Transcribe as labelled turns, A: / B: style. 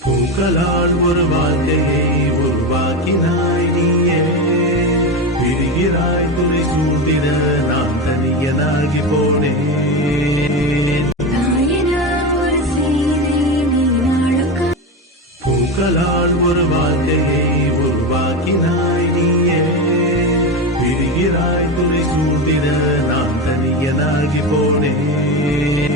A: பூக்களால் ஒரு வாழ்க்கையை உருவாக்கினாய் நீயே. பிரிகிறாய் துறை சூட்டிட நான் தனியனாகி போனேன். பூக்களால் ஒரு வாழ்க்கையை உருவாக்கினாய் நீயே. பிரிகிறாய் துறை சூட்டிட நான் தனியனாகி போனேன்.